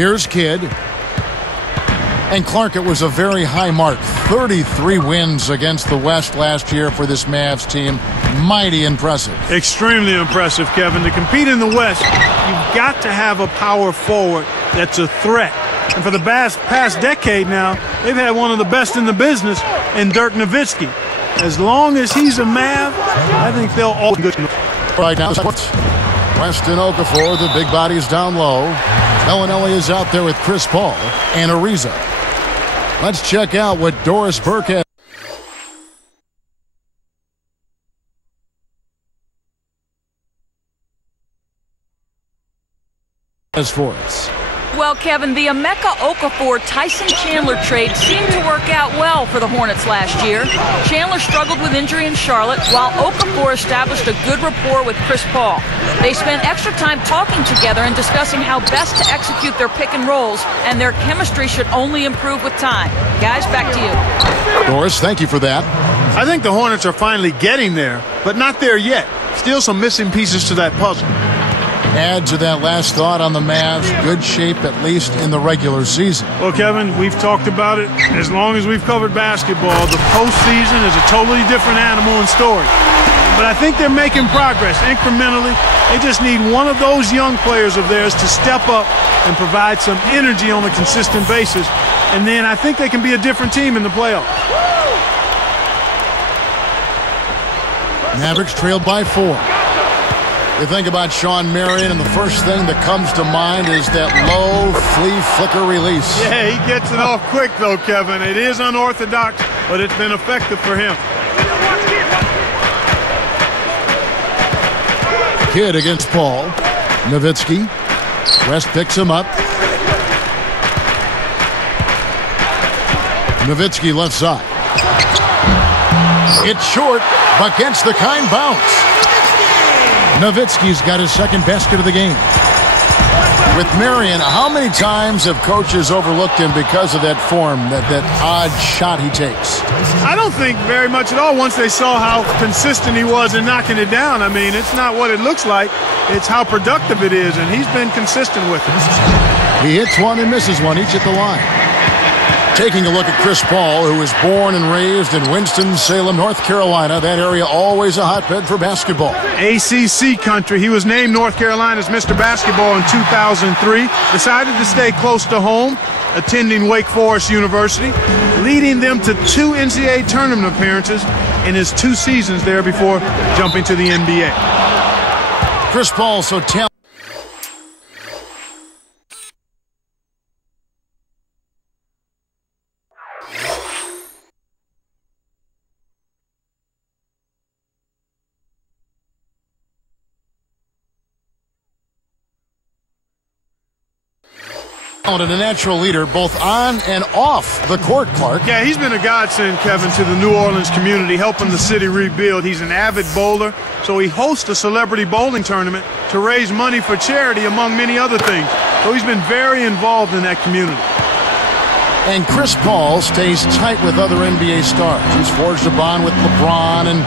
Here's Kidd. And Clark, it was a very high mark. 33 wins against the West last year for this Mavs team. Mighty impressive. Extremely impressive, Kevin. To compete in the West, you've got to have a power forward that's a threat. And for the past decade now, they've had one of the best in the business in Dirk Nowitzki. As long as he's a Mav, I think they'll all be good. Right now, Weston Okafor, the big bodies down low. Bellinelli is out there with Chris Paul and Ariza. Let's check out what Doris Burke has for us. Well, Kevin, the Emeka Okafor-Tyson Chandler trade seemed to work out well for the Hornets last year. Chandler struggled with injury in Charlotte, while Okafor established a good rapport with Chris Paul. They spent extra time talking together and discussing how best to execute their pick and rolls, and their chemistry should only improve with time. Guys, back to you. Doris, thank you for that. I think the Hornets are finally getting there, but not there yet. Still some missing pieces to that puzzle. Add to that last thought on the Mavs, good shape at least in the regular season. Well, Kevin, we've talked about it. As long as we've covered basketball, the postseason is a totally different animal and story. But I think they're making progress incrementally. They just need one of those young players of theirs to step up and provide some energy on a consistent basis. And then I think they can be a different team in the playoffs. Mavericks trailed by 4. You think about Shawn Marion, and the first thing that comes to mind is that low flea flicker release. Yeah, he gets it off quick, though, Kevin. It is unorthodox, but it's been effective for him. Kidd against Paul. Nowitzki. West picks him up. Nowitzki left side. It's short, but gets the kind bounce. Nowitzki's got his second basket of the game. With Marion, how many times have coaches overlooked him because of that form, that odd shot he takes? I don't think very much at all once they saw how consistent he was in knocking it down. I mean, it's not what it looks like. It's how productive it is, and he's been consistent with it. He hits one and misses one, each at the line. Taking a look at Chris Paul, who was born and raised in Winston-Salem, North Carolina. That area always a hotbed for basketball. ACC country. He was named North Carolina's Mr. Basketball in 2003. Decided to stay close to home, attending Wake Forest University, leading them to 2 NCAA tournament appearances in his 2 seasons there before jumping to the NBA. Chris Paul so talented. And a natural leader both on and off the court, Clark. Yeah, he's been a godsend, Kevin, to the New Orleans community, helping the city rebuild. He's an avid bowler, so he hosts a celebrity bowling tournament to raise money for charity, among many other things. So he's been very involved in that community. And Chris Paul stays tight with other NBA stars. He's forged a bond with LeBron and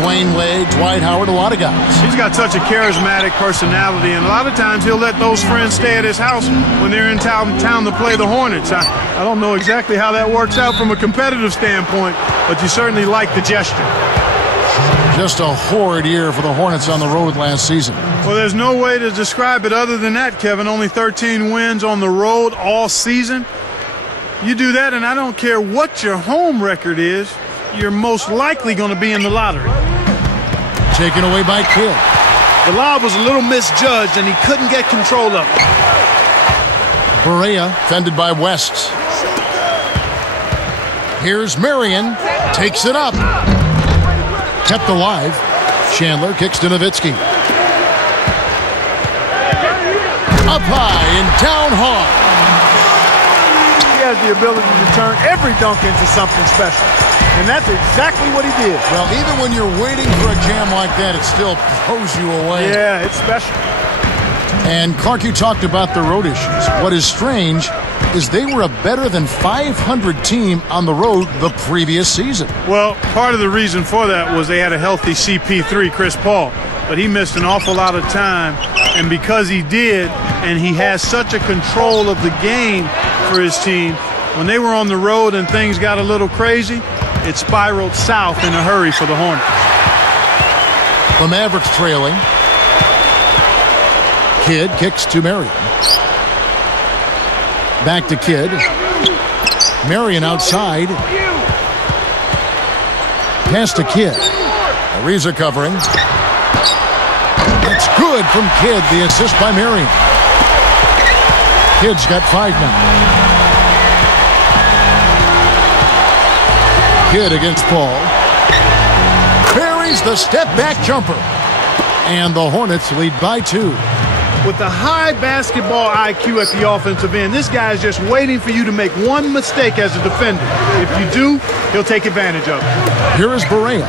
Dwayne Wade, Dwight Howard, a lot of guys. He's got such a charismatic personality, and a lot of times he'll let those friends stay at his house when they're in town to play the Hornets. I don't know exactly how that works out from a competitive standpoint, but you certainly like the gesture. Just a horrid year for the Hornets on the road last season. Well, there's no way to describe it other than that, Kevin. Only 13 wins on the road all season. You do that, and I don't care what your home record is, you're most likely going to be in the lottery. Taken away by Kidd. The lob was a little misjudged, and he couldn't get control of it. Berea fended by West. Here's Marion. Takes it up. Kept alive. Chandler kicks to Nowitzki. Up high and down hard. He has the ability to turn every dunk into something special. And that's exactly what he did. Well, even when you're waiting for a jam like that, it still blows you away. Yeah, it's special. And Clark, you talked about the road issues. What is strange is they were a better than 500 team on the road the previous season. Well, part of the reason for that was they had a healthy CP3, Chris Paul. But he missed an awful lot of time. And because he did, and he has such a control of the game for his team. When they were on the road and things got a little crazy, it spiraled south in a hurry for the Hornets. The Mavericks trailing. Kidd kicks to Marion. Back to Kidd. Marion outside. Pass to Kidd. Ariza covering. It's good from Kidd. The assist by Marion. Kidd's got 5 now. Kidd against Paul. Buries the step-back jumper. And the Hornets lead by 2. With the high basketball IQ at the offensive end, this guy is just waiting for you to make one mistake as a defender. If you do, he'll take advantage of it. Here is Barea.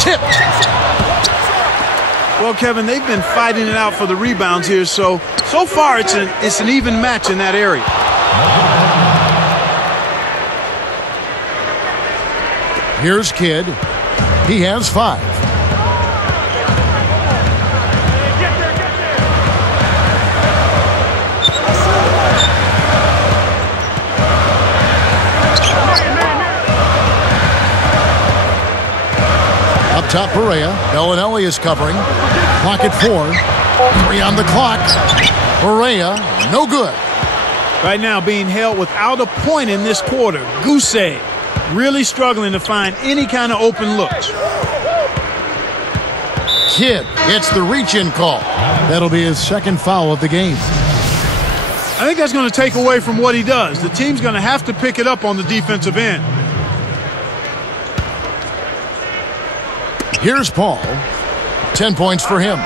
Tipped. Well, Kevin, they've been fighting it out for the rebounds here, so far it's an even match in that area. Here's Kidd. He has 5. Up top, Barea. Bellinelli is covering. Clock at 4. 3 on the clock. Barea, no good. Right now being held without a point in this quarter. Goose really struggling to find any kind of open looks. Kidd gets the reach-in call. That'll be his 2nd foul of the game. I think that's going to take away from what he does. The team's going to have to pick it up on the defensive end. Here's Paul. 10 points for him.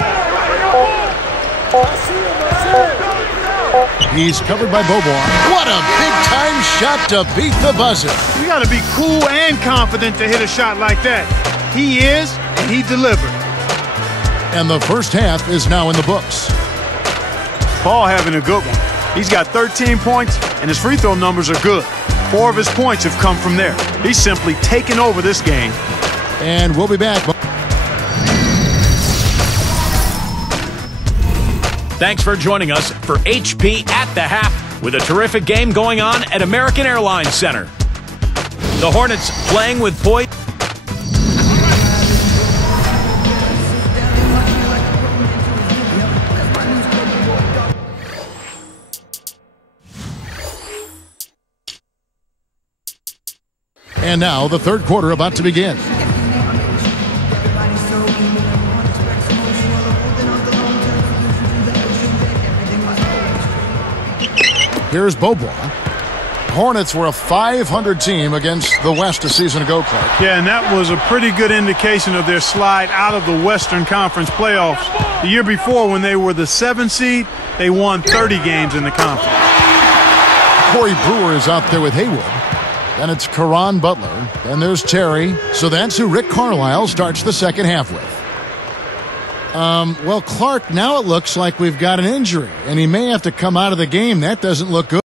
He's covered by Bobois. What a big-time shot to beat the buzzer. You got to be cool and confident to hit a shot like that. He is, and he delivered. And the first half is now in the books. Paul having a good one. He's got 13 points, and his free throw numbers are good. 4 of his points have come from there. He's simply taken over this game. And we'll be back. Thanks for joining us for HP at the Half with a terrific game going on at American Airlines Center. The Hornets playing with poise. And now the third quarter about to begin. Here's Bobois. Hornets were a 500 team against the West a season ago, Clark. Yeah, and that was a pretty good indication of their slide out of the Western Conference playoffs. The year before, when they were the 7th seed, they won 30 games in the conference. Corey Brewer is out there with Haywood. Then it's Caron Butler. Then there's Terry. So that's who Rick Carlisle starts the second half with. Well, Clark, now it looks like we've got an injury, and he may have to come out of the game. That doesn't look good.